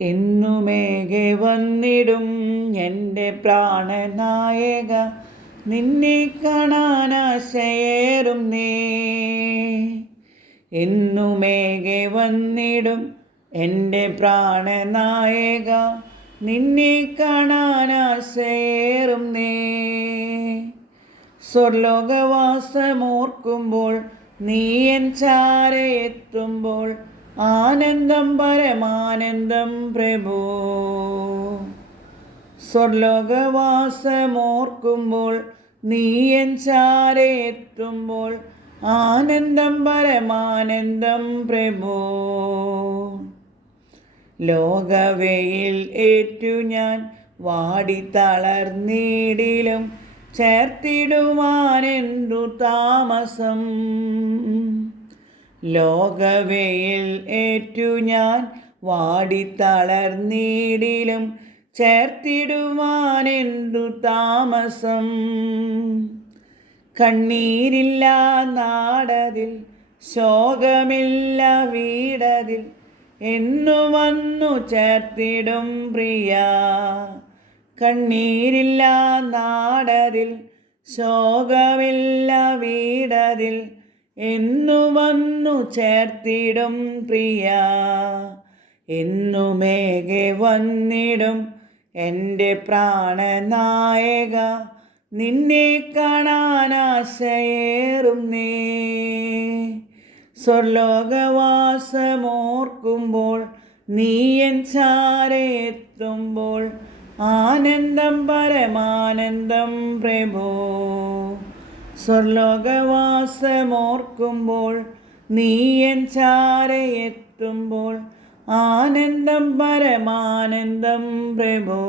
എന്നുമേകെ വന്നിടും എൻ്റെ പ്രാണനായക, നിന്നെ കാണാനാശയേറും നേ. എന്നുമേകെ വന്നിടും എൻ്റെ പ്രാണനായക, നിന്നെ കാണാനാശയേറും നേ. സ്വർലോകവാസമോർക്കുമ്പോൾ നീ എൻ ചാരയെത്തുമ്പോൾ ആനന്ദം പരമാനന്ദം പ്രഭോ. സ്വർലോകവാസമോർക്കുമ്പോൾ നീ എൻ ചാരയെത്തുമ്പോൾ ആനന്ദം പരമാനന്ദം പ്രഭോ. ലോകവെയിൽ ഏറ്റു ഞാൻ വാടിത്തളർന്നീടിലും ചേർത്തിടുവാനെന്തു താമസം. ലോകവെയിൽ ഏറ്റു ഞാൻ വാടിത്തളർന്നീടിലും ചേർത്തിടുവാനെന്തു താമസം. കണ്ണീരില്ല നാടതിൽ, ശോകമില്ല വീടതിൽ, എന്നു വന്നു ചേർത്തിടും പ്രിയ. കണ്ണീരില്ല നാടതിൽ, ശോകമില്ല വീടതിൽ, എന്നു വന്നു ചേർത്തിടും പ്രിയ. എന്നുമേകെ വന്നിടും എൻ്റെ പ്രാണനായക, നിന്നെ കാണാനാശയേറും നേ. സ്വർലോകവാസമോർക്കുമ്പോൾ നീ എൻ ചാരയെത്തുമ്പോൾ ആനന്ദം പരമാനന്ദം പ്രഭോ. സ്വർലോകവാസമോർക്കുമ്പോൾ നീ എൻ ചാരയെത്തുമ്പോൾ ആനന്ദം പരമാനന്ദം പ്രഭോ.